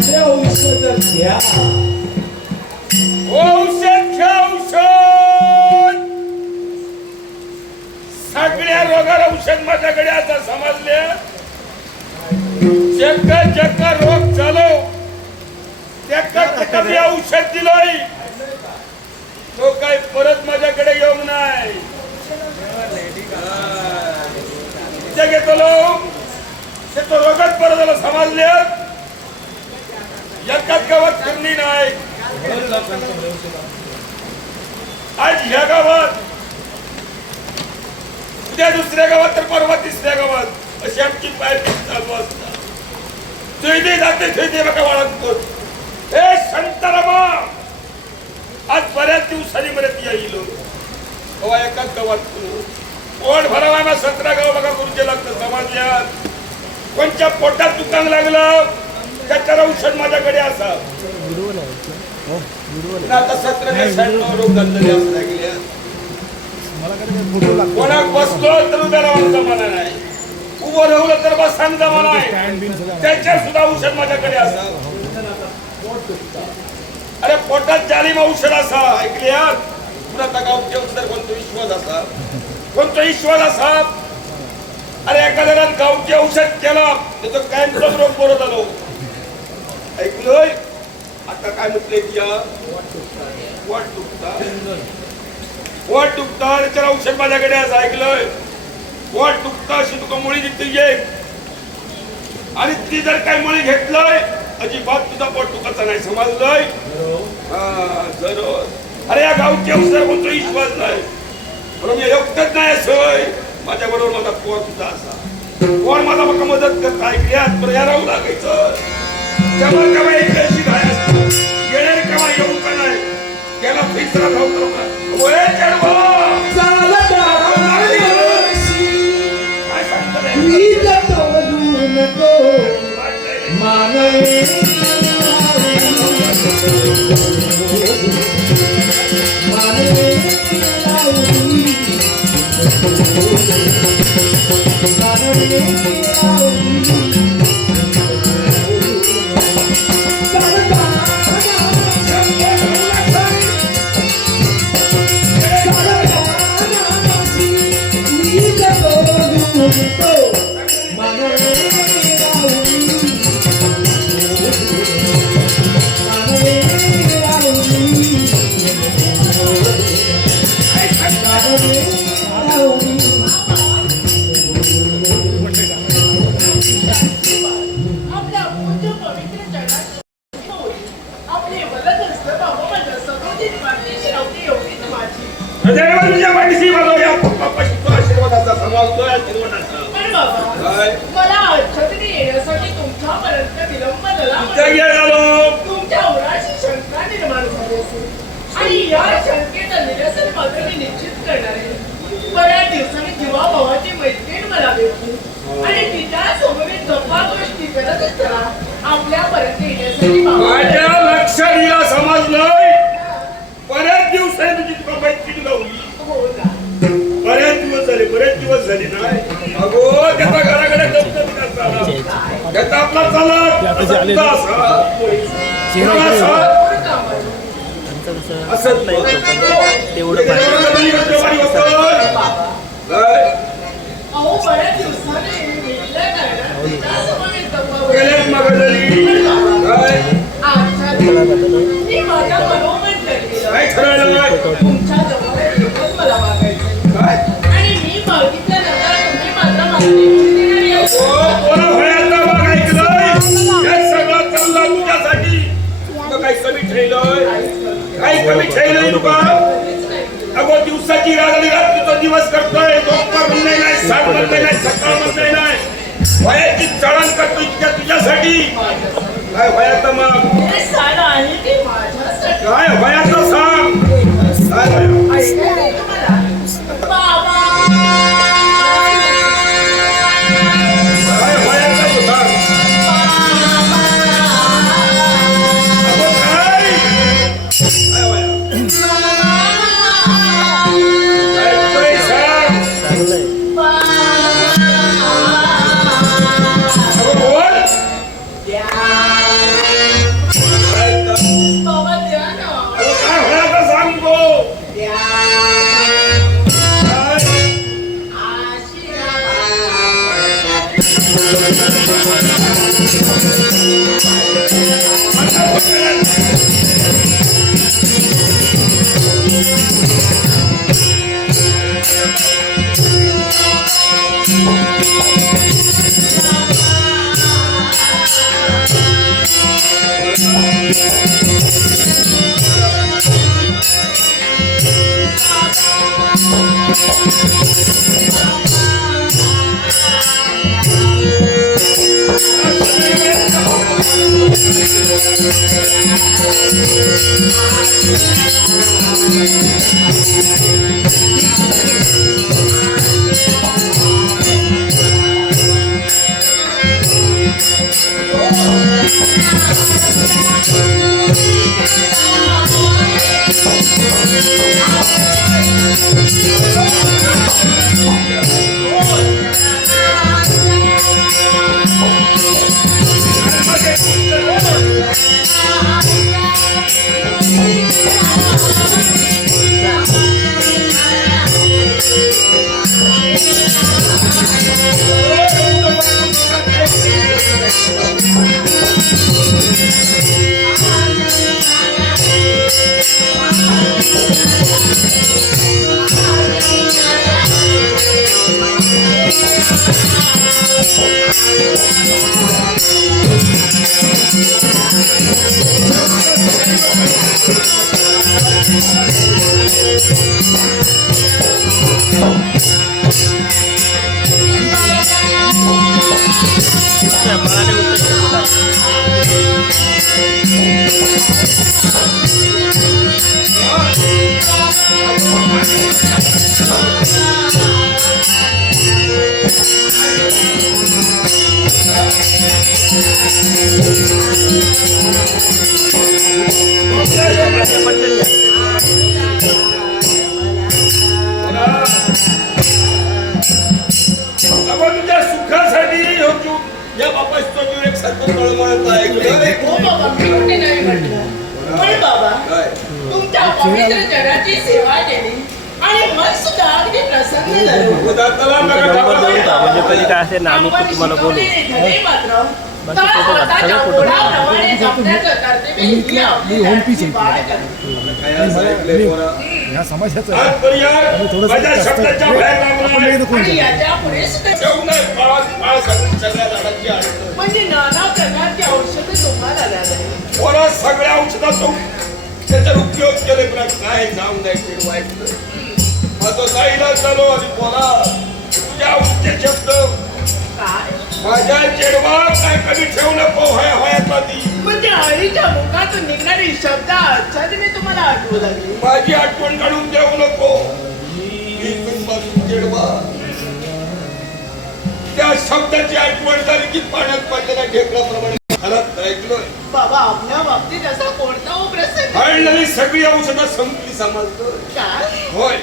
पांढऱ्या औषध घ्या. औषध घ्या औषध. सगळ्या रोगावर औषध माझ्याकडे आता समजले. जग रोग झालो त्या मी औषध दिलंय. तो काय परत माझ्याकडे येऊ नाही. घेतो ते तो रोगात परत झाला समजले. एकाच गावात फिरली नाही. आज ह्या गावात उद्या दुसऱ्या गावात तर परवा तिसऱ्या गावात अशी आमची पायपीट चालू असतात. तुझी जाते तुझी बघा वाळतो. हे संतरामा आज बऱ्याच दिवसांनी परत येईल. एकाच गावात पोट भरावा ना 17 गाव बघा गुरुचे लागतं समाजल्यात. कोणच्या पोटात दुकान लागलं त्याच्यावर औषध माझ्याकडे असा. आता 17 रोग गंधले असं लागले. कोणाक बसलो तर उभ्या राहून जमाना नाही. उभं राहलं तर बसायला जमाना नाही. त्याच्या सुद्धा औषध माझ्याकडे असा. अरे पोटात जालीम औषध असा ऐकले. पुन्हा गावचे औषध कोणतो विश्वास असा. कोणतो विश्वास असा. अरे एखाद्याला गावचे औषध केलं त्याचा कॅन्सर रोग बरं झालो. ऐकलोय. आता काय म्हटलंय तिया पोट दुखता त्याच्यावर औषध माझ्याकडे असं ऐकलंय. पोट दुखता अशी तुका मुळी दिसते आणि ती जर काय मुळी घेतलंय अजिबात तुझा पोट दुखाचा नाही समजलंय. जरूर. अरे या गावची औषध कोणतो विश्वास नाही. बरोबर मी एकटच नाही असोय. माझ्या बरोबर माझा पोट तुझा असा. कोण मला मग मदत करता ऐकल्यात पण या राहू लागायचं. जमा कमा एक अशी काय असतात. गेले कमा येऊ का नाही. गेला फिसरा खाऊ का ओए चढवा दिवसाची रात्र दिवस करतोय. सकाळ म्हणते नाही वयाची चळण करतो तुझ्यासाठी. काय वयाचं मग काय वयाचं सांग. काय सुखासाठी या बापाचं जीव एक सारखं तळमळत आहे. हो बाबा, मी कुठे नाही म्हटलं. पण बाबा, तुमच्या पवित्र जगाची सेवा केली आणि मन सुद्धा अगदी प्रसन्न झालं. म्हणजे कधी काय असेल ना आम्ही तुम्हाला बोलू मात्र स्वतःच्या ओढाप्रमाणे जपण्याचं कर्तव्य ही आपली लाडकी बाळ करते. या समाजाचं माझ्या शब्दाच्या बाहेर लागू आणि याच्या पुढे सुद्धा ठेवू नये. फळात सगळ्या झाडांची अडचण. म्हणजे नाना प्रकारची औषधं तुम्हाला लागली. पोरा सगळ्या औषधाचा त्याचा उपयोग केले पण काय जाऊन नाही फिरवायचं. माझं जाईला चालू आणि पोरा तुझ्या उच्च शब्द काय माझ्या चेडवा काय कधी ठेवू नको हयात आधी. म्हणजे आईच्या मुखातून निघणारी शब्द आजच्या मी तुम्हाला आठवू लागली. माझी आठवण काढून देऊ नको. मी तुझा चेडवा त्या शब्दाची आठवण झाली की पाण्यात पडलेल्या ढेकळाप्रमाणे हालत ऐकलोय. बाबा, आपल्या बाबतीत असा कोणता प्रसंग फायनली सगळी औषधं संपली समजतो. काय होय,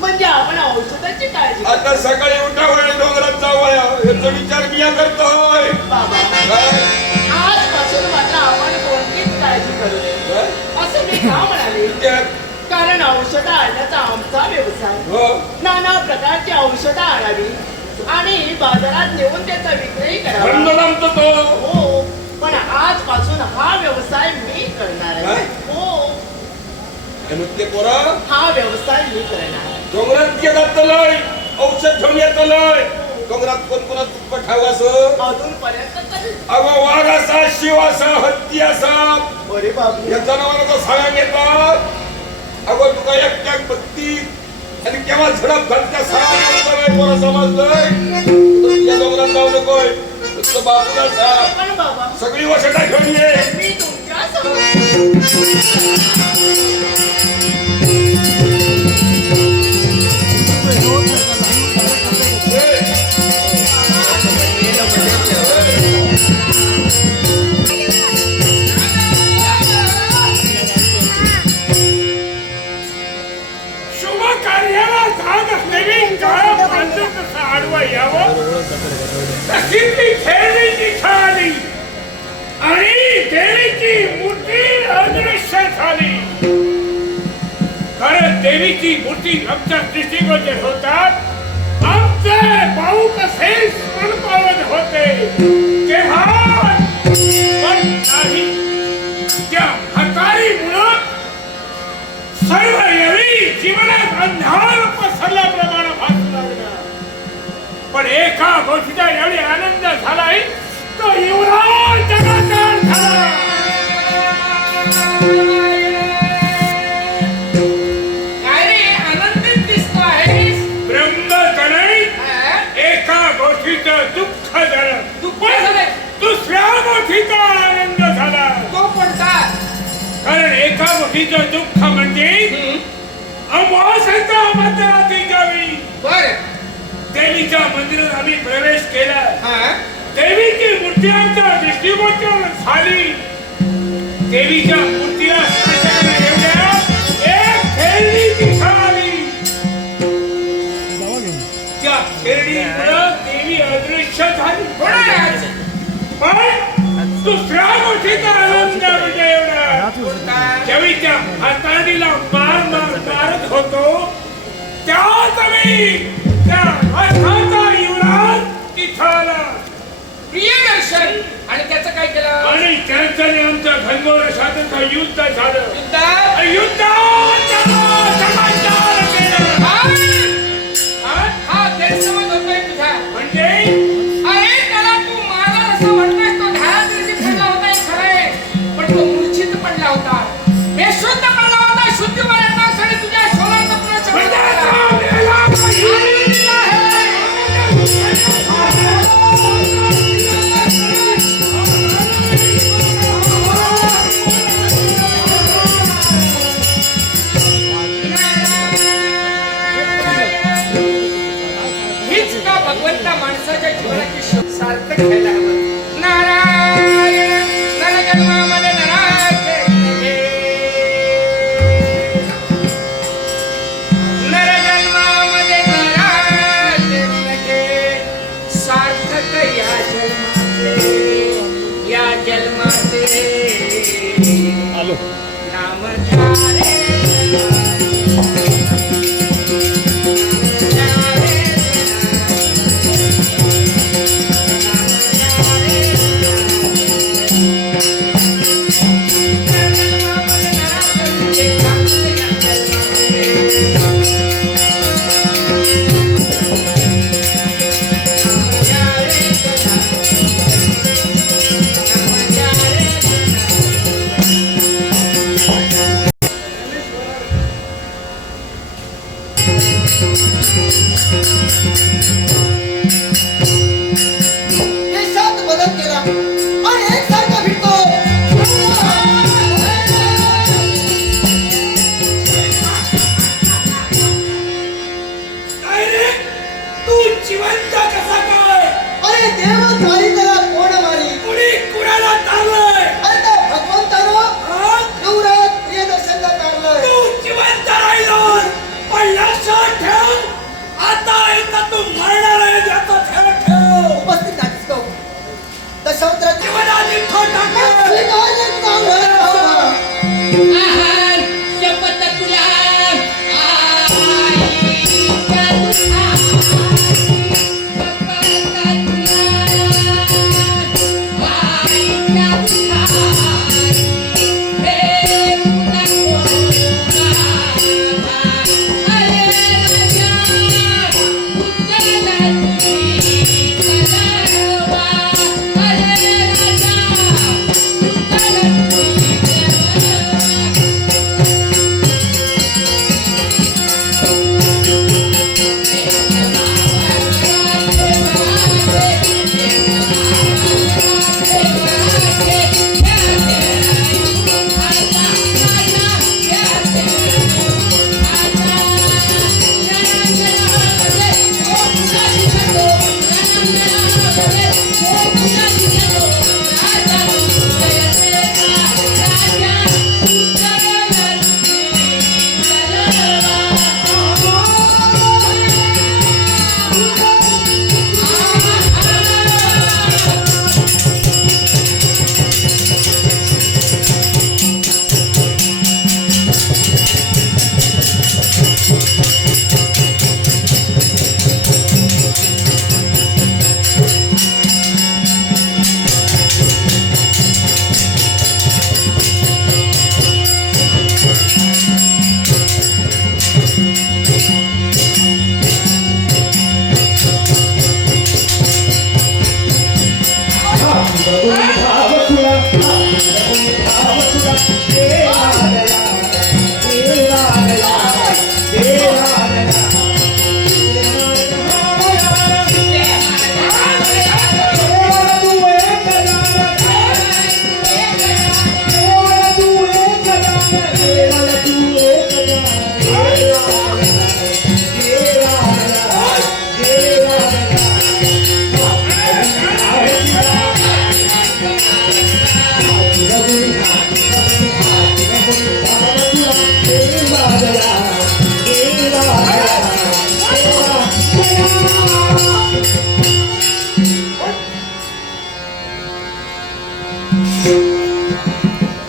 म्हणजे आपण औषधाची काळजी करतो. आता सकाळी उठावया डोंगरात जावया याचा विचार किया करतोय. बाबा, काय? आजपासून मात्र आपण कोणतीच काळजी करू नये काय? असं मी का म्हणाले? त्यात, कारण औषधं आणण्याचा आमचा व्यवसाय. हो, नाना प्रकारची औषधं आणावी आणि बाजारात नेऊन त्याचा विक्रय करावा. बंधनांत तो. हो, पण आजपासून हा व्यवसाय मी करणार आहे. काय? हो, नुसते पोरा हा व्यवसाय मी करणार आहे. डोंगरात गेलात लय औषध घेऊन येत लय. डोंगरात कोण कोणा तुप्पट ठावास अजूनपर्यंत कधी अगो वाघ असा, शिव असा, हत्ती असा अरे बापरे, या जनावरांचा सांगा येतात. अगो तुका एक भक्ती आणि केव्हा झडप घालत्या सांगा पोरा समजतोय. या डोंगरात जाऊ नकोय. नुसतं बापूला सांग. पण बाबा, सगळी वशटा घेऊन ये. मी तुमच्या समोर शुभ कार्याला जात असलेली काळ बांधून कसं आडवं यावं तशी ती खेळणीची खाली आणि देवीची मूर्ती अदृश्य झाली. खरं देवीची मूर्ती आमच्या दृष्टीगोचर होतात. आमचे भाऊ कसे स्मरण पावत होते तेव्हा पण नाही. त्या हतारीमुळं सर्व एवढी जीवनात अंधार पसरल्याप्रमाणे भासू लागला. पण एका गोष्टीचा एवढी आनंद झालाय तो एवढा जगाचार झाला. काय रे, आनंदित दिसतो आहेस? ब्रह्मकरणी एका गोष्टीचं दुःख झालं. दुःख झालंय? दुसऱ्या गोष्टीचा आनंद कारण एका गोष्टीचं दुःख म्हणजे अमावास्येचा मध्यरात्रीच्या वेळी बर देवीच्या मंदिरात आम्ही प्रवेश केला. हा देवीची मूर्ती आमच्या दृष्टीगोचर झाली. देवीच्या मूर्तीला स्पर्शाने एवढ्या एक खेळणी दिशा आली. त्या खेळणीमुळं देवी अदृश्य झाली. पण दुसऱ्या गोष्टीचा आनंद म्हणजे एवढा, ज्यावेळी त्या हाताळणीला मारत होतो त्याच वेळी त्या रथाचा युवराज तिथं आला. प्रियदर्शन आणि त्याचं काय केलं? आणि त्यांच्याने आमच्या घनघोर युद्ध झालं. युद्धात युद्धात त्याला समाचार केलं. हा गैरसमज होतोय तुझा. म्हणजे अरे त्याला तू मारला असं म्हणतोय, तो धारातीर्थी पडला होता हे खरं आहे, पण तो मूर्छित पडला होता, बेशुद्ध पडला होता. शुद्ध बनवण्यासाठी तुझ्या शोधाचा प्रयत्न हीच का भगवंता माणसाच्या जीवनाची सार्थक घ्यायला हवं. नारायण नरजन्मामध्ये नरजन्मामध्ये सार्थक या जन्माचे आलो नाम धारे देशात बदल केला आणि एकसारखा भिडतो. काय रे तू जिवंत कसा काय? अरे देव झाली त्याला कोण मारी? कुणी कुणाला तारलंय? अरे त्या भगवंतानं नवरात प्रियदर्शनला तारलंय. तू जिवंत राहिलोस पण लक्षात ठेव, आता एकदा तू मरणार आहे याचा ठेव ठेव. उपस्थित नाचतो दशवंतरा जीवनाची ठोठ टाकली. शपथ तुला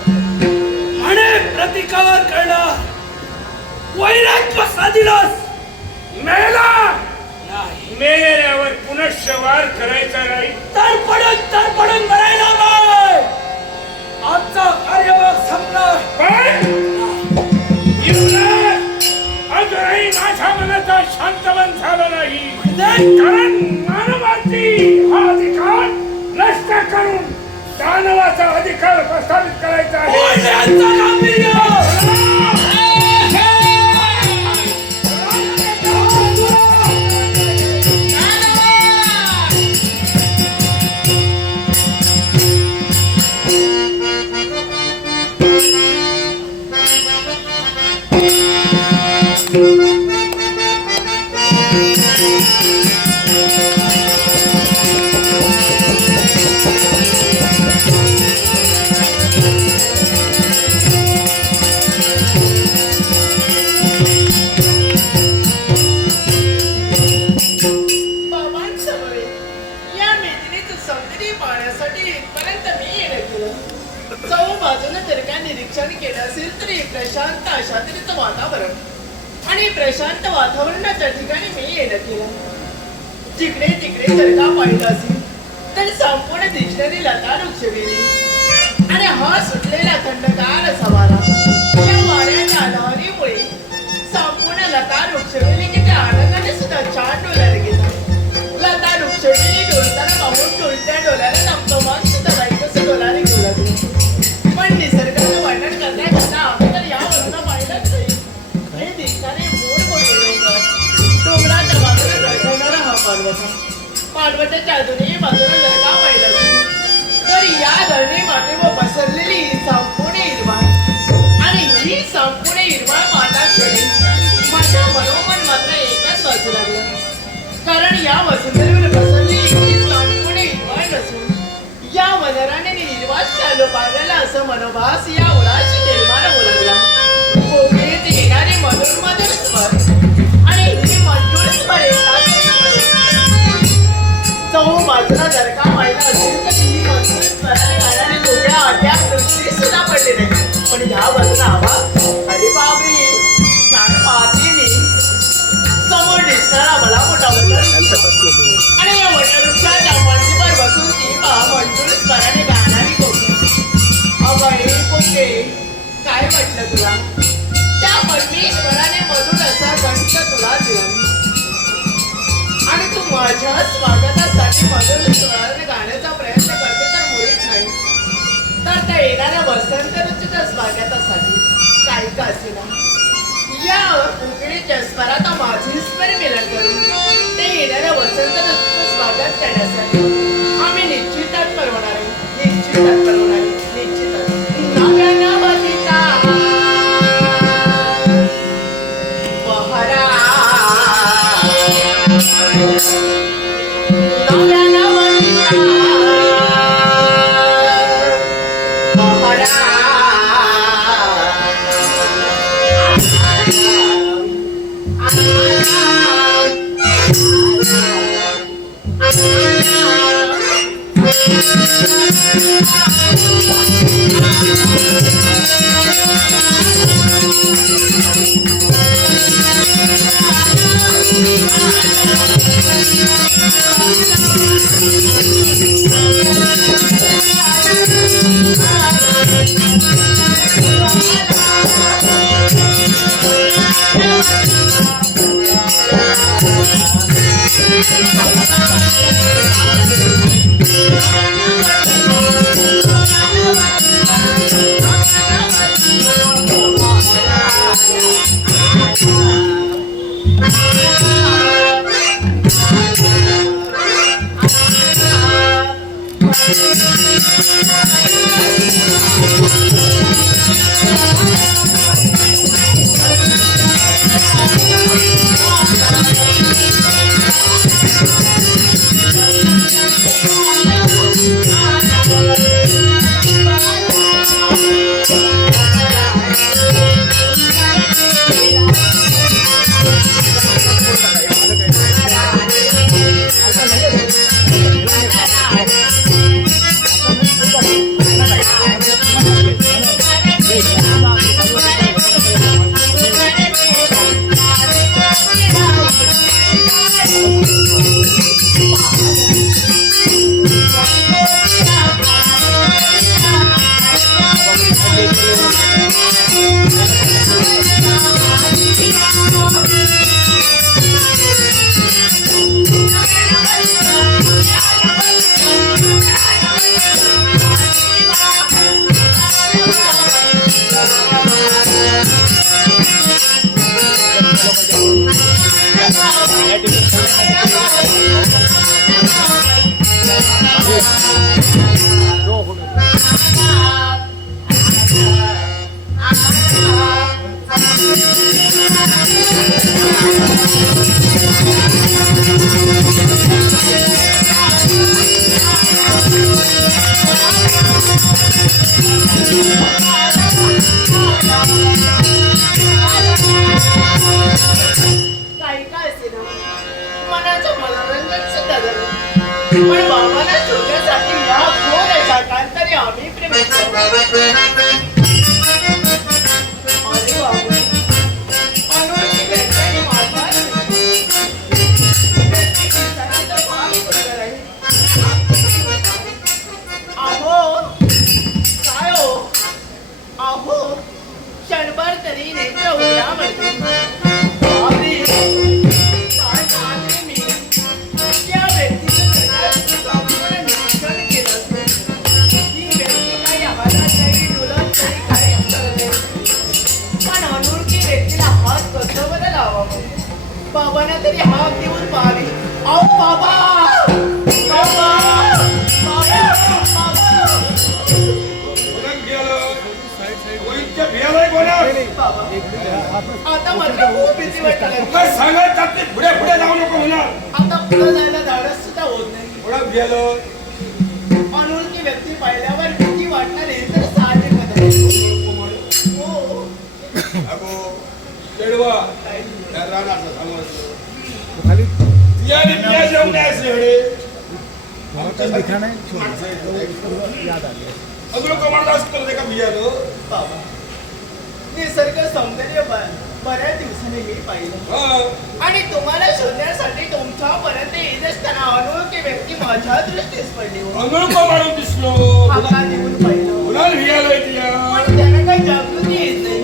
म्हणे प्रतिकार करणार वैराग्य साधिलस मेला नाही मेल्यावर पुनश्चवार करायचा नाही तडपडून मरायला नाही आजचा कार्यभाग संपला अजूनही माझ्या मनाचा शांतवन झाला नाही कारण मानवाची हा अधिकार नष्ट करून दानवाचा अधिकार प्रस्थापित करायचा आहे निरीक्षण केलं असेल तरी प्रशांत आशातीत वातावरण आणि प्रशांत वातावरणाच्या ठिकाणी मी येणं केलं. जिकडे तिकडे जर का पाहिलं असेल तर संपूर्ण दिसणारी लता वृक्षवेली आणि हा सुटलेला थंडगार असा वारा या वाऱ्याच्या लहरीमुळे संपूर्ण लता वृक्षवेली किती आनंदाने सुद्धा छान डोलायला घेतात. लता वृक्षवेली डोलताना पाहून डोलत्या डोल्याला नमतं मन सुद्धा बाई कसं डोलाने घेऊ लागले. पण निसर्गाचं वर्णन करता आम्ही तर या वर्ण पाहिलंच नाही. हे दिसणारे मोड मोठे डोंगराच्या बाजूला रडणारा हा पार्वताच्या अजूनही बाजूला जर का पाहिलं असेल तर या धरणी मातेवर पसरलेली संपूर्ण हिरवाळ आणि ही संपूर्ण हिरवाळ माता क्षणी माझ्या मनोमन मात्र एकच वाचू लागलं. कारण या वसुंधरेवर पसरलेली ही संपूर्ण हिरवाळ नसून या वनराने निर्वास चालू पागला असं मनोभास या उडाशी निर्माण होऊ लागला. कोकिळेत येणारे मधुर मधुर स्वर आणि हे मंजूळ स्वर येतात. चौ बाजूला जर का पाहिलं असेल तर ही मंजूळ स्वराने गाणारी कोकिळा अद्याप दृष्टी सुद्धा पडली नाही. पण ह्या बाजूला आवाज अरे बापरे छान पाहते मी समोर दिसणारा मला मोठा आणि या वटवृक्षाच्या मांडीवर बसून ती मंजूळ स्वराने गाणारी कोकिळ. अभय कोके काय म्हटलं तुला त्या परमेश्वराने मधून असा कंठ तुला दिला आणि तू माझ्या स्वागतासाठी मधुर स्वराने गाण्याचा प्रयत्न करते तर मुळीच नाही तर त्या येणाऱ्या वसंत ऋतूच्या स्वागतासाठी काय का असेना या कोकिळीच्या स्वरात माझे स्वर मिलन करून ते येणाऱ्या वसंत ऋतूचं स्वागत करण्यासाठी आम्ही निश्चितच परवणार आहे. निश्चितच परवणार आहे. निश्चितच नव्या नवतीचा बहरा नव्या नवतीचा बहरा काही काय असे ना मनाचं मनोरंजन सुद्धा झालं पण बाबाला शोधण्यासाठी या घोर एकांतरी आम्ही प्रेमित अरे बाबा अनोळखी व्यक्तीने माझा व्यक्ती दिसताना फार सुंदर आहे. अहो काय हो अहो क्षणभर तरी नेत्र उघडा म्हणते बापरे, काय पाहते मी त्या व्यक्तीचं संपूर्ण निरीक्षण केलं असेल. ही व्यक्ती काही आवाजात नाही, डोलत नाही, काही करत नाही. पण अनोळखी व्यक्तीला हात कसं बरं लावावं? बाबांना तरी हात देऊन पाहावे. अहो बाबा बाबा कोणाक गेलं? गोविंदच्या भियालाय कोणाक? आता मात्र खूप भीती वाटत काय सांगत जाते पुढे पुढे जाऊ नको होणार. आता पुढे जायला धाडस सुद्धा होत नाही. कोणाक भियालं? अनोळखी व्यक्ती पाहिल्यावर भीती वाटणार हे तर साहजिकच आहे. हो अगो चढवा त्या रानाचं समजलं. याने पिया जेवण आहे सेवडे. अगलो कमांडा असतो ते का भियालं? बाबा निसर्ग सौंदर्य बऱ्याच दिवसांनी मी पाहिलं हा. आणि तुम्हाला शोधण्यासाठी तुमच्यापर्यंत येत असताना अनोळखी व्यक्ती माझ्या दृष्टीस पडली हो. अगलो कमांडून दिसलो. हाका देऊन पाहिलं कुणाला भियालंय तिला? पण त्यांना काही जागृती येत नाही.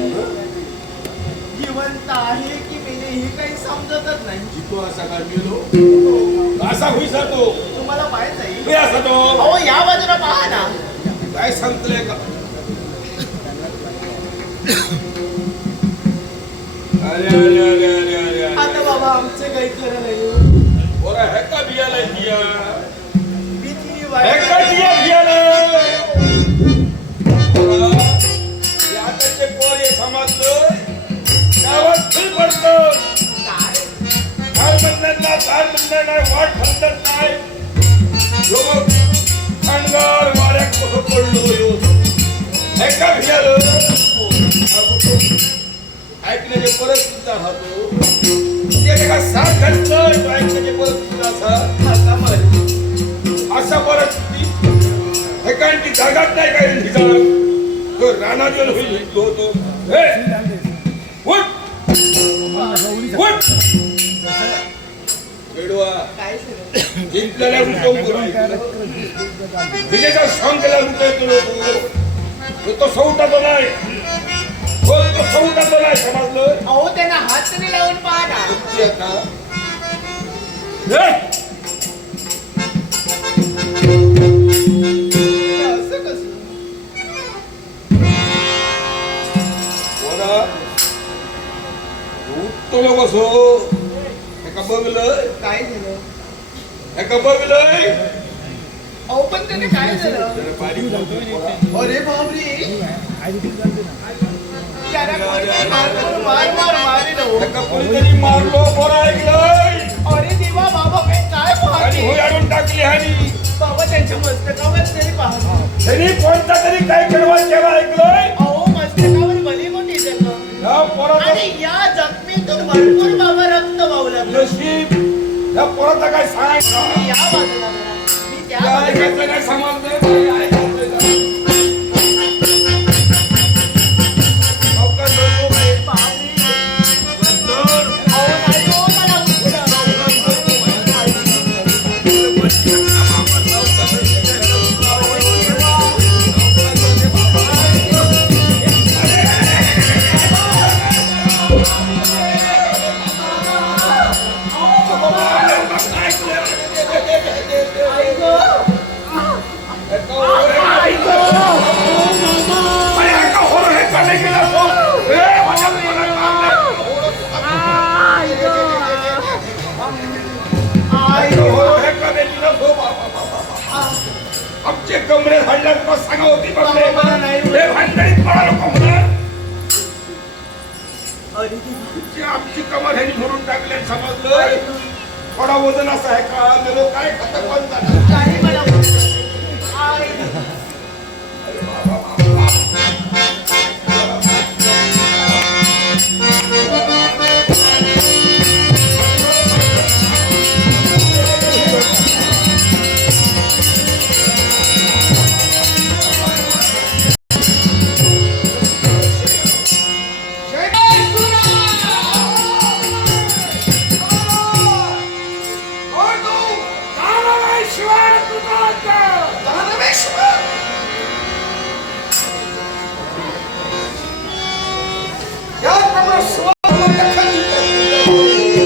जिवंत आहे की मेले हे काही समजतच नाही. जितो असा का गेलो? असा हुईसा तो. तुम्हाला पाहायचं आहे. मी असा तो. अहो या बाजूला पहा ना. काय सांगतलंय का? अरे अरे अरे अरे अरे अरे. आता बाबा आमचं काही खरं नाही. बोरा है का भियालंय तिया? भीती है वाटते. का तिया भियालंय? बोरा, या आताचे पोर हे समजलं गावात फुल पडतं. काय म्हणणार ना, काय म्हणणार नाही, वाट म्हणतात नाही. लोक अंगार वाऱ्यात कसं पडलो यो. है का भियालं? ऐकण्याचे परत सुद्धा राहतो. ते का साथ घातलं ऐकण्याचे परत सुद्धा असा परत हे काय ती जागाच नाही काय तो राणा देऊन होईल तो काय सर जिंकलेल्या विजेचा सॉंग केला तो सौटातो नाही. तो सौटातो नाही समजलं. अहो त्यांना हात तरी लावून पहा ना. ती आता असं कसं? बोला उठतो नको सो. एका बघलं काय झालं? एका बघलंय अहो पण त्याने काय झालं? बारीक बोला. अरे बापरे, त्याला कोणीतरी मार मारिलं हो. एका कोणीतरी मारलो बोरा ऐकलंय अरे देवा बाबा मी काय आणि पाहते? होय आणून टाकली हानी. बाबा त्यांच्या मस्तकावर तरी पहा. त्यांनी कोणता तरी काय कडवा केला ऐकलंय. अहो मस्तकावर भली मोठी जखम या पोराचं आणि या जखमेतून भरपूर बाबा रक्त वाहू लागलं. नशीब या पोराचा काय सांग. मी या बाजूला बघा. मी त्या काय बाजूला. ऐकायचं काय समजलं काय ऐकायचं का? अवकाश होतो काय? बापरे. बंदर. अहो नाही हो, मला उठू द्या. आपल्याला तुला सांगा होती बघले मला नाही. हे भांडणीत पडा नको म्हणून तुमची आमची कमर ह्यानी म्हणून टाकले समजलं थोडा वजन असं आहे का मेलो काय खातं कोण जाणार काही मला आई याप्रमाणे स्वामीला खंडित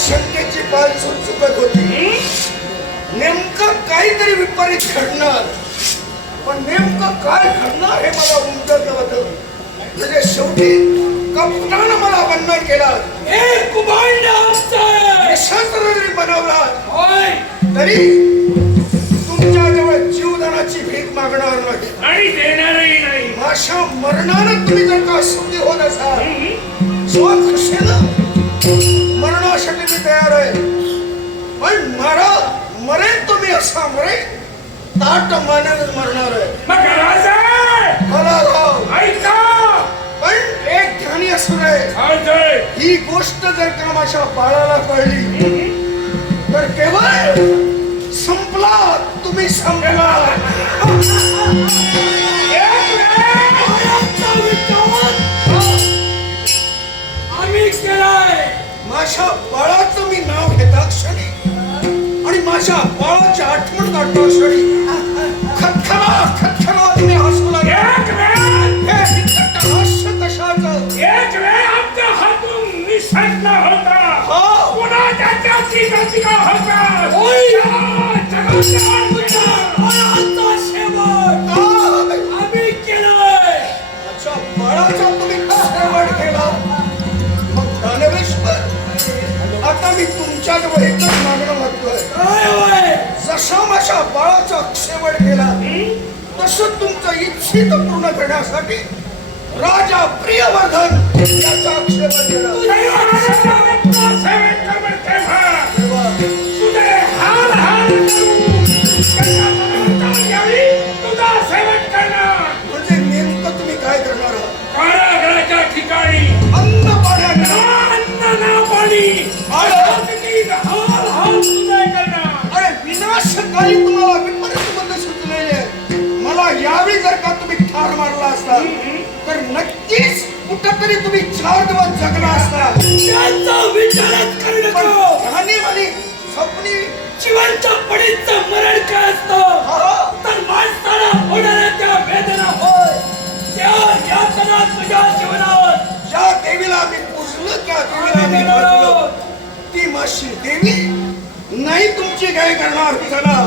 शंकेची पाल चुकत होती नेमकं काहीतरी विपरीत घडणार पण नेमकं काय घडणार हे मला उमजत होतं म्हणजे शेवटी कप्तान मला बंधन केला शस्त्र बनवला तरी तुमच्याजवळ जीवदानाची भीक मागणार नाही आणि देणारही नाही माझ्या मरणानं तुम्ही जर का सुखी होत असाल स्वखुशीनं मरणासाठी मी तयार आहे पण मरेन तुम्ही असा मरेन ताट मानेनच मरणार आहे मग राजा मला राव ऐका पण एक ध्यानी असू नये अजय ही गोष्ट जर का माझ्या बाळाला कळली तर केवळ संपला तुम्ही संपला आम्ही केलाय माझ्या बाळाचं मी नाव घेता क्षणी आणि माझ्या बाळाची आठवण काढता क्षणी खतखना तुम्ही हसू लागले हे विकट हास्य कशाचं एक वेळ आमच्या हातून निसटला होता हो. पुन्हा त्याच्या चिका होता आम्ही केलाय माझ्या बाळाचा तुम्ही शेवट केला मग दानवेश्वर आता मी तुमच्याजवळ एकच मागणं मागतोय जसा माझ्या बाळाचा शेवट केला तसं तुमचं इच्छित पूर्ण करण्यासाठी राजा प्रियवर्धन याचा शेवट केला म्हणजे नेमकं तुम्ही काय करणार आहात कारागृहाच्या ठिकाणी अन्न पाण्यात अन्न ना पाणी अरे विनाशकाली तुम्हाला विपरीत मध्ये सुचलेले मला यावेळी जर का तुम्ही ठार मारला असता तर नक्कीच कुठंतरी तुम्ही 4 दिवस जगला असता त्यांचा विचारच करू पण नको ध्यानीवाली स्वप्नी जीवनच्या पडीचं मरण काय असतं तर माणसाला होणाऱ्या त्या वेदना होय त्या यातना तुझ्या जीवनात ज्या देवीला मी पूजलं त्या देवीला मी भजलं ती माशी देवी नाही तुमची काय करणार चला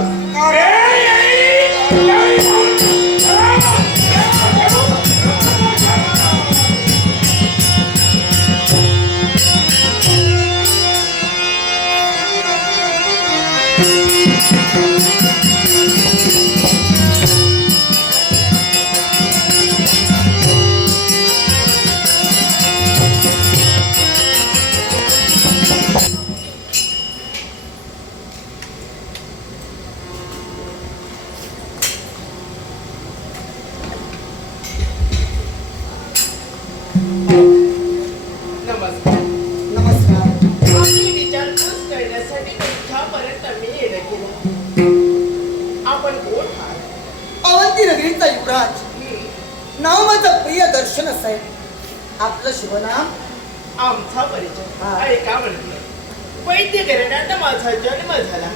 पण गोड हार. अवंती नगरीचा युवराज, नाव माझं प्रिय दर्शन आहे. आपलं शुभनाम? आमचा परिचय हा. ऐका म्हणते. वैद्य घराण्यात माझा जन्म झाला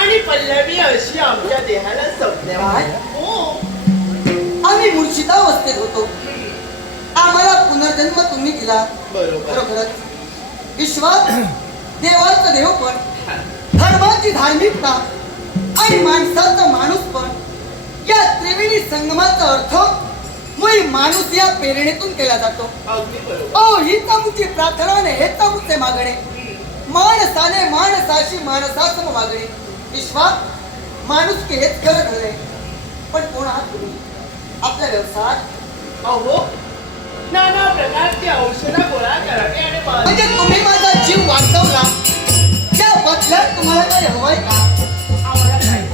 आणि पल्लवी अशी आमच्या देहाला जपल्या. काय? हो. आम्ही मूर्छितावस्थेत होतो. आम्हाला पुनर्जन्म तुम्ही दिला. बरोबर. खरोखरच विश्वास देवाचं देवपण, धर्माची धार्मिकता आणि माणसाचं माणूसपण या त्रिवेणी संगमाचा अर्थ मुळी माणूस या प्रेरणेतून केला जातो. अगदी बरोबर. ओ हीच आमची प्रार्थना आणि हेच आमचे मागणे. माणसाने माणसाशी माणसासम वागणे. विश्वास माणुसकी हेच खरं घडले. पण कोण आहात तुम्ही? आपल्या व्यवसायात अहो, नाना प्रकारची औषधं गोळा करावी आणि म्हणजे तुम्ही माझा जीव वाचवला, त्या बदल्यात तुम्हाला काही हवंय का? आम्हाला काय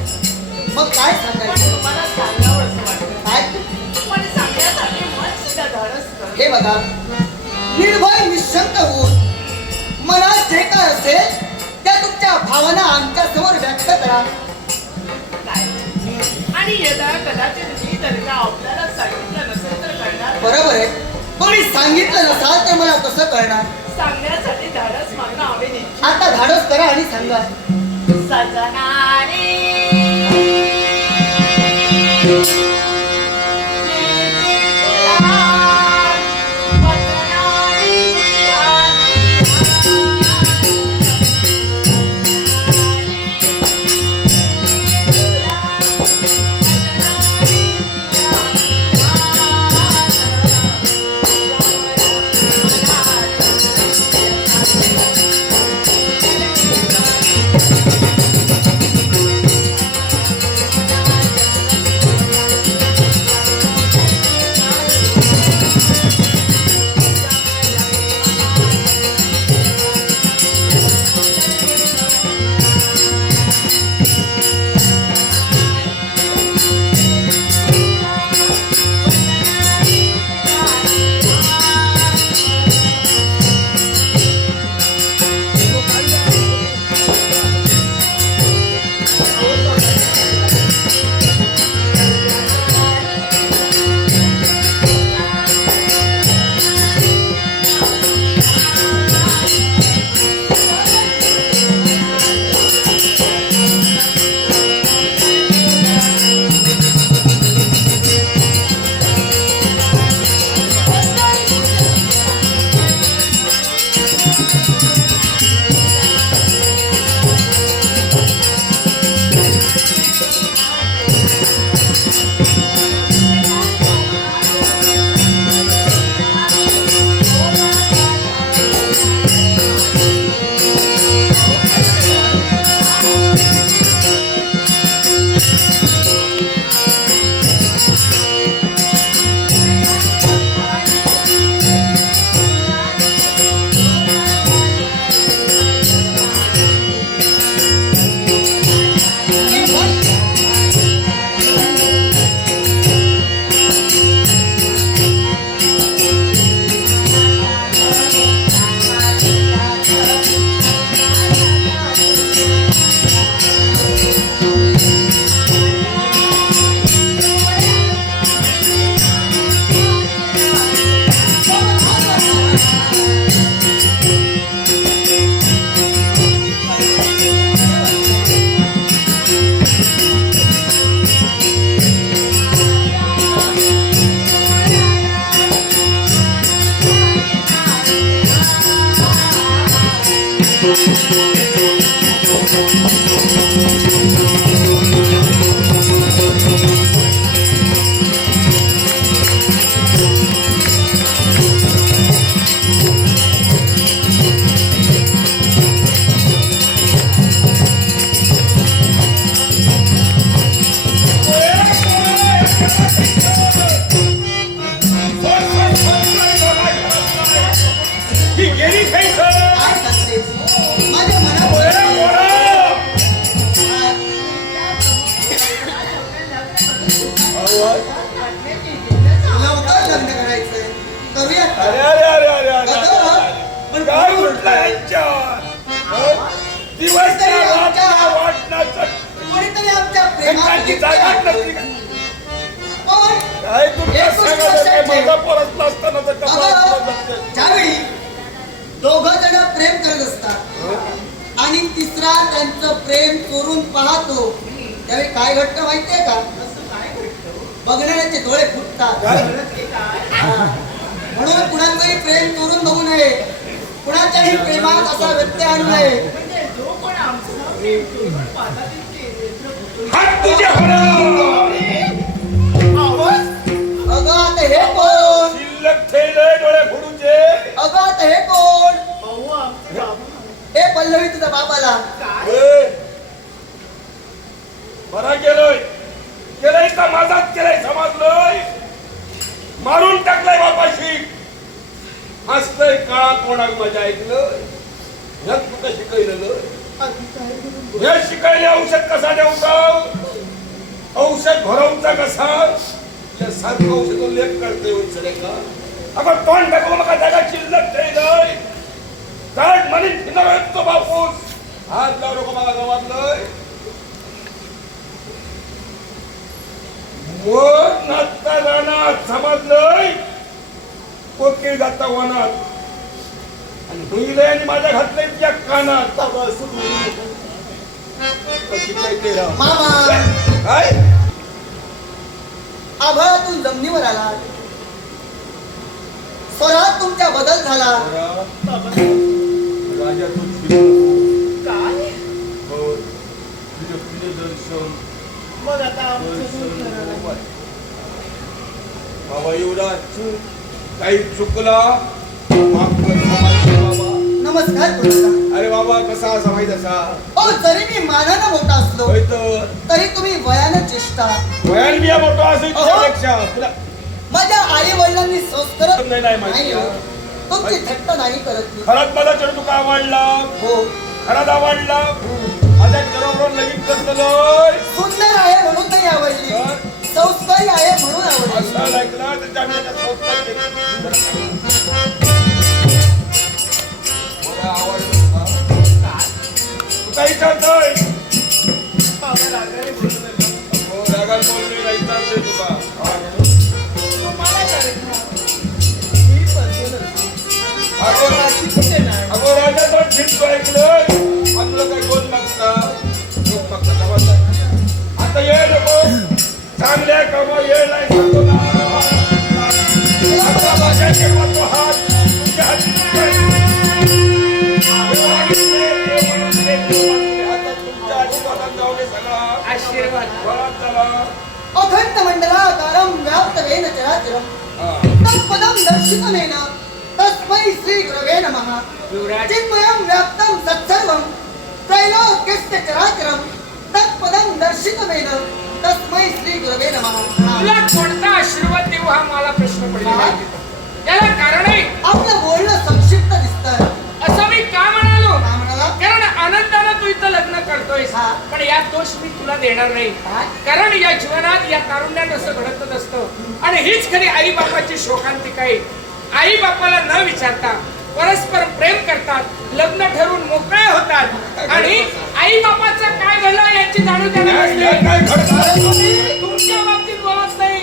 मग काय पण सांगायचं? तुम्हाला सांगावं असं वाटतं. काय? पण सांगण्यासाठी मन सुद्धा धाडस कर. हे बघा, निर्भय निशंक होऊन मनात जे काय असेल त्या तुमच्या भावना आमच्या समोर व्यक्त करा. काय? आणि यदा कदाचित मी जर का आपल्याला सांगितलं नसेल तर कळणार. बरोबर आहे. तुम्ही सांगितलं नसाल तर मला कसं कळणार? सांगण्यासाठी धाडस मागणं हवे नाही. आता धाडस करा आणि सांगा. सजनाने ही गेली काही सर. काय सांगतेस? माझ्या मनात लवकर लग्न करायचंय. करूया का? अरे अरे अरे अरे अरे अगं, पण काय कोण म्हटलं यांच्यावर? दिवस वाटण्याचं कोणीतरी आमच्या प्रेमाची तिसरा त्यांचं प्रेम चोरून पाहतो त्यावेळी काय घडतं माहितीये का? असं काय घडतं? बघणाऱ्याचे डोळे फुटतात. हे काय? हा. म्हणून कुणाचंही प्रेम चोरून बघू नये, कुणाच्याही प्रेमात असा व्यत्यय आणू नये. म्हणजे जो कोण आमचं प्रेम चोरून पाहतात ते नेत्र पुतळी. हात तुझ्या हरा आवाज? अगं आता हे कोण? शिल्लक ठेवलंय डोळे फोडूचे. अगं आता हे कोण? भाऊ आमचं बाबा. हे पल्लवी तुझ्या बाबाला. काय? ए, बरा केलंय केलंय का माझाच केलंय समजलंय. मारून टाकलाय बापाशी. हसतय का कोणाक मजा ऐकलं. ह्यात कुठं शिकवलेलं. अधिकारी म्हणून हे शिकायला औषध कसा देवता. औषध भरवचा कसा. या सारखं औषध लेप करते उचले का. अगं तोंड टाकू मग जागा शिल्लक ठेवलंय. झाड म्हणून फिरणार तो बापूस. हात लावू नको मला गावातलंय. मग नाचता रानात समजलंय. कोकीळ जाता वनात आणि हुईलंय आणि माझ्या घातलंय तुझ्या कानात. कशी काय ते राव. मामा काय आभाळातून जमिनीवर आला, स्वरात तुमच्या बदल झाला. राजा तू काय? तुझे दर्शन मग आता आमचं दूर करायला. बाबा एवढा काही चुकला माफ कर बाबा. नमस्कार गुरुदा. अरे बाबा कसा असा माहित असा. ओ जरी मी मानानं मोठा असलो होय तर तरी तुम्ही वयानं चेष्टा. वयान बिया मोठा असेल तुझ्यापेक्षा. तुला माझ्या आई वडिलांनी संस्कार नाही माहिती. तुमची थट्टा नाही करत मी. खरात माझा चढ तुका आवडला. हो खरात आवडला. माझ्या चढवरून लगीन करतलोय. सुंदर आहे म्हणून नाही आवडली, संस्कारी आहे म्हणून आवडली. असं ऐकलं तर त्यामुळे त्या संस्कार केले. मला आवडलं तुका. तू काही विचारतोय. बाबा रागाने बोलू नका. हो रागात बोलले नाही विचारते तुका. तुम्हाला करायचं. मी पसंत अगो अशी कुठे नाही. अगो राजा तर फिरतो ऐकलंय. तुला काही बोल मागता लोक मागता समजलं. आता ये नको चांगल्या कामा ये नाही सांगतो ना. आता माझ्या केव्हा तो हात तुझ्या हाती आता तुमच्या आशीर्वादात जाऊ दे सगळा. आशीर्वाद घरात चला. अखंड मंडलाकारं व्याप्तवेन चराचरं हा. तत्पदं दर्शितमेन तस्मै श्री गुरवे नमः. युवराज चिन्मयं व्याप्तं सत्सर्वं त्रैलोक्यस्य चराचरं तत्पदं दर्शितमेन तस्मै श्री गुरवे नमः. तुला कोणता आशीर्वाद देऊ हा मला प्रश्न पडलेला आहे. त्याला कारण आहे. आपलं बोलणं संक्षिप्त दिसतंय. असं मी का म्हणालो. काय म्हणाला? कारण आनंदानं तू इथं लग्न करतोयस. हा. पण यात दोष मी तुला देणार नाही. काय? कारण या जीवनात या तारुण्यात असं घडतच असतं आणि हीच खरी आई बापाची शोकांतिका आहे. आई बापाला न विचारता परस्पर प्रेम करतात, लग्न ठरवून मोकळे होतात आणि आई बापाचं काय घडलं याची जाणीव त्यांना नसते. काय घडतं. तुमच्या बाबतीत बोलत नाही.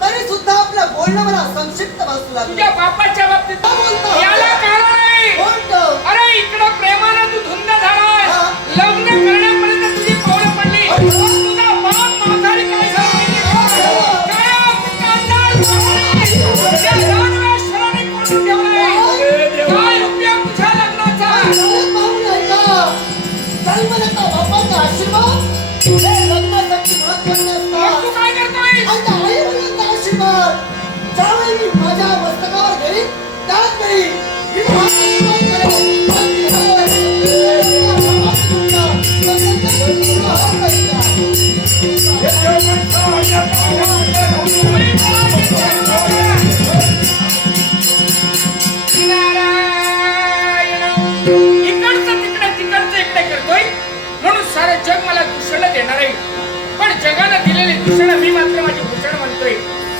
तरी सुद्धा आपलं बोलणं मला संक्षिप्त भासू लागलं. तुझ्या बापाच्या बाबतीत काय बोलतो? याला कारण नाही. बोलतो. अरे इकडं प्रेमानं तू धुंद झालाय. हा. लग्न करण्यापर्यंत तुझी पावलं पडली. तुझा बाप माघारी काय झाला माहिती का? काय कुटांडाळ झाली. त्या दानवेश्वराने कोंडून ठेवलंय. काय उपयोग तुझ्या लग्नाचा. अरे पाहून आहे का? जन्मदाता बापाचा आशीर्वाद हे लग्नासाठी महत्त्वाचे मग असतात. तू काय करतोय. आता आई वडिलांचा आशीर्वाद ज्यावेळी मी माझ्या मस्तकावर घेईन त्याच वेळी मी माझा आशीर्वाद करेन. अगदी हवंय. इकडचं तिकडे तिकडचं इकडे करतोय म्हणून सारं जग मला दूषण देणार आहे. पण जगानं दिलेली दूषण मी मात्र माझी भूषण म्हणतोय.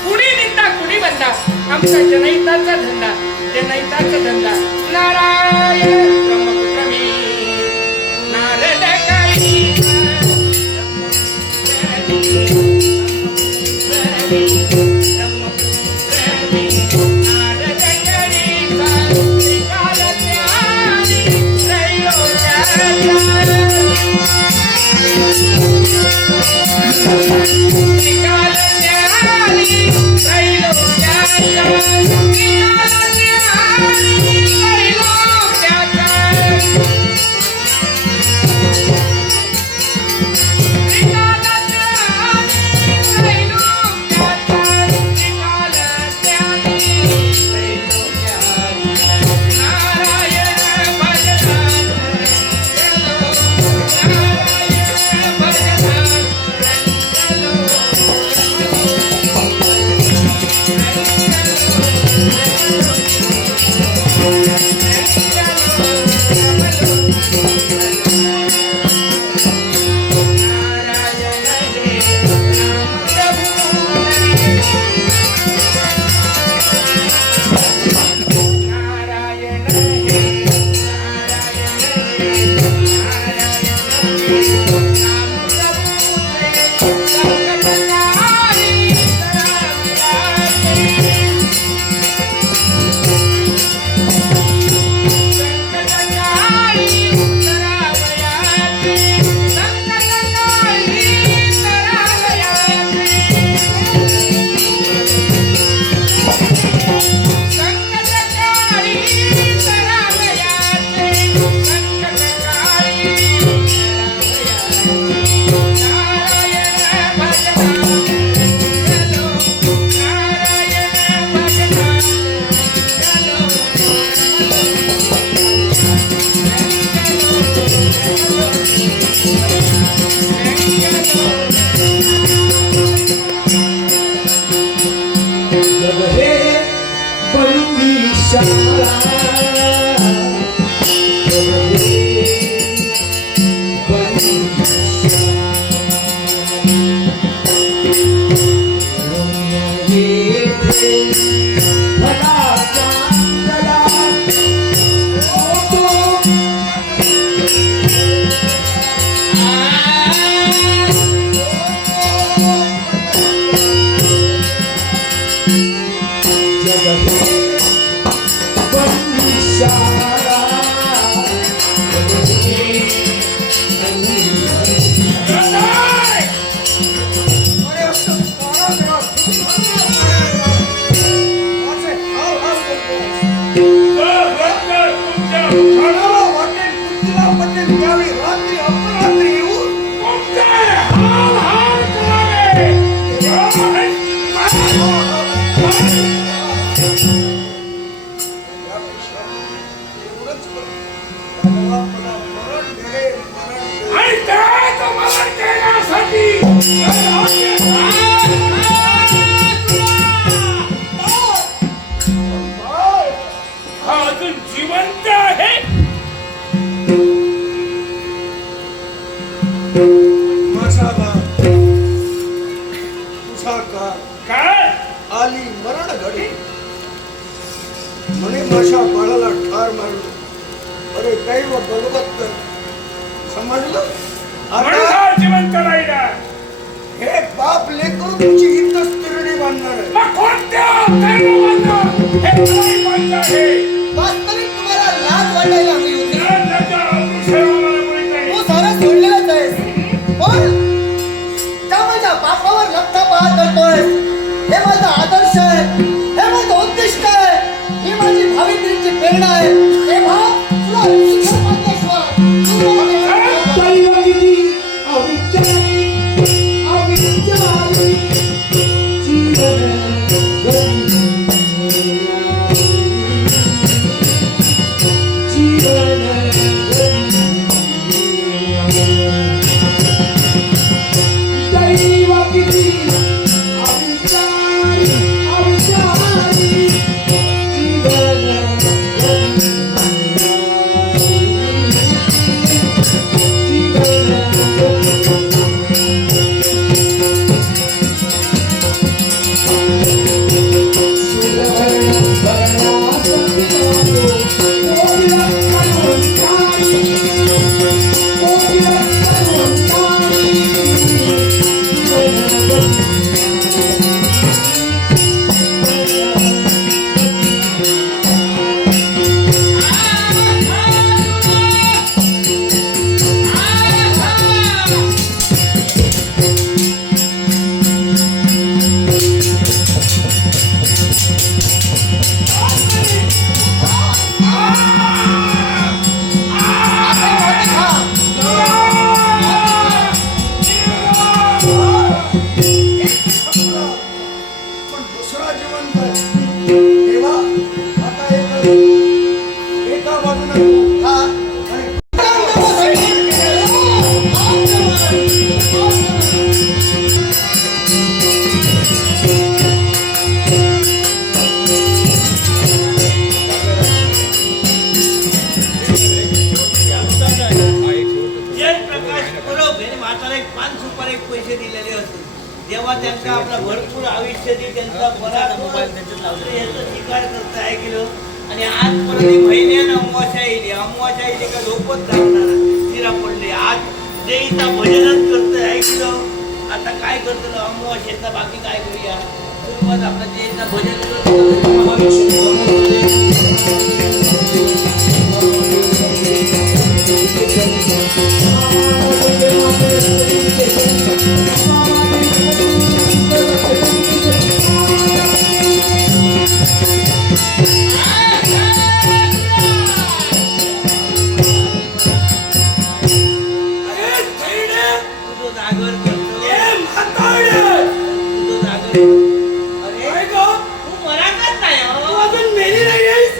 कुणी निंदा कुणी बंदा आमचा जनहिताचा धंदा जनहिताचा धंदा. नारायण ब्रह्मपुत्र मी नारद काही नारद काही हाताला एक 5 सुपारी एक पैसे दिलेले असते जेव्हा त्यांचा आपला भरपूर आयुष्य दे त्यांचा याचा शिकार करता आहे किलो आणि आज परत महिन्यानं अमावास्या येईल का झोपच लागणार तिरा पडले आज देईचा भजनच करतोय आहे किलो आता काय करतो अमावास्याचा बाकी काय करूया सुरुवात आपलं देईचा भजन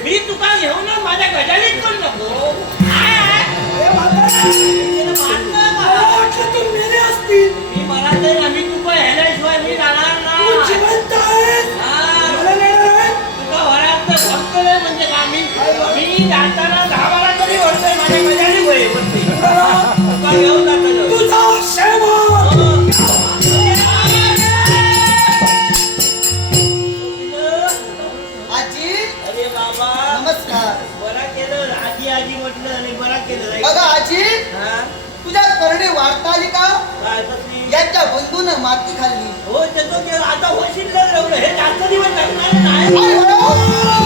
मी तुका घेऊन माझ्या गजालीत पण नको मी मला तर मी तुका ह्याल्याशिवाय मी जाणार ना तुका वरात फक्त म्हणजे का मी जाताना 10-12 तरी वरतोय माझ्या गजाली वय तुका घेऊन जातो आजी अरे बाबा नमस्कार. बरा केलं आजी म्हटलं आणि बरा केलं बघा आजी हा तुझ्या करणे वाढता आली का काय करते यांच्या बंधूनं माती खाल्ली हो त्याचं ते आता होशील रवलं हे जास्त दिवस लागणार नाही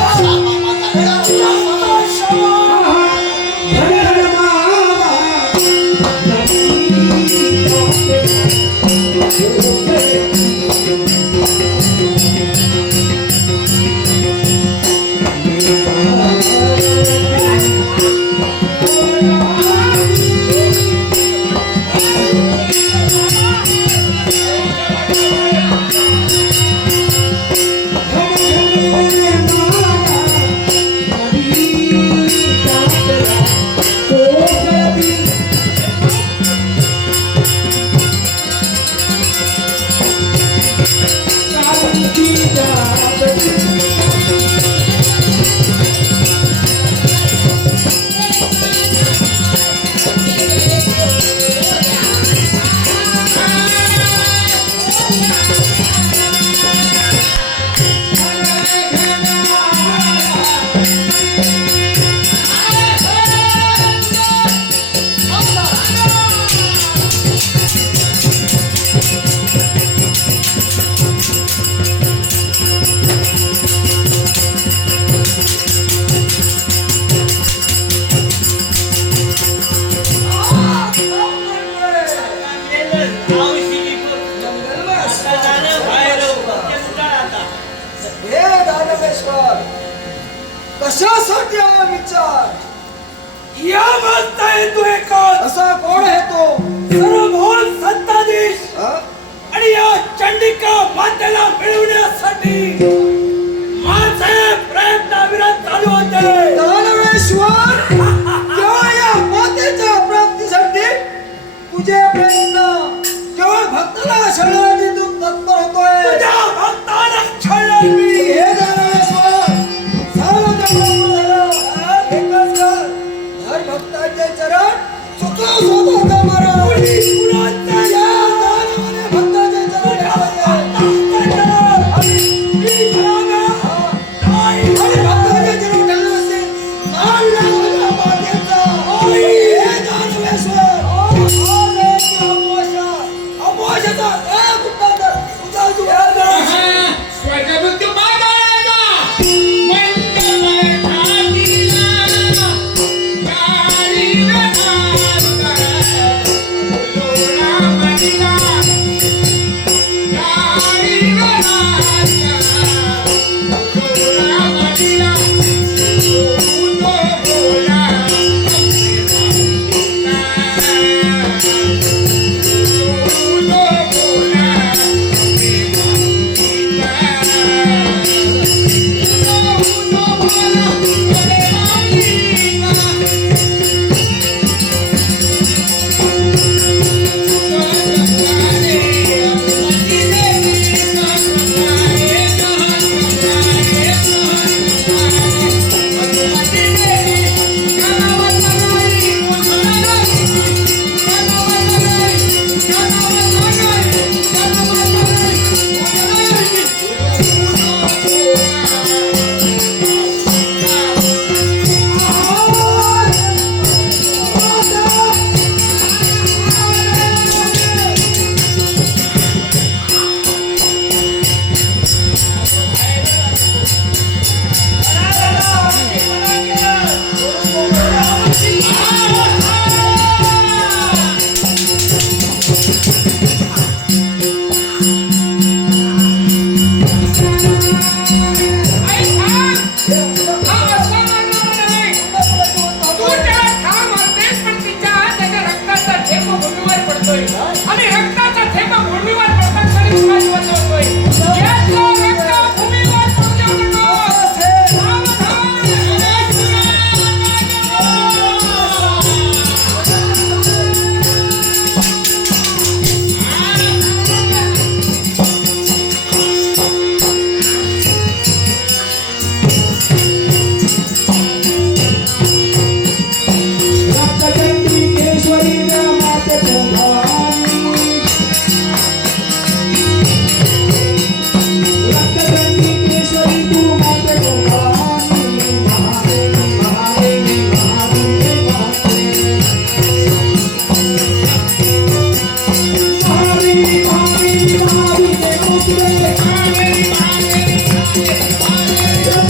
हे दानवेश्वर कशासाठी हा विचार या मागता येतो एकच असा कोण आहे तो सर्वभोल सत्ताधीश हा? आणि या चंडिका मातेला मिळवण्यासाठी माझे प्रयत्नाविरत चालू होते दानवेश्वर केवळ या मातेच्या प्राप्तीसाठी तुझे प्रयत्न केवळ भक्ताला शरणार्थी तू तत्पर होतोय तुझ्या भक्ताला छळणार मी हे दानवेश्वर झालं तर बरोबर झालं. एकच कर हर भक्ताचे चरण चुकव स्वतःचा मारा कुणाचा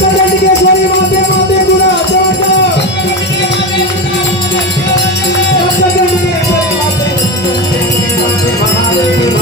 दंडकेश्वरी माते माते तुला दंडकेश्वरी माते महादेवी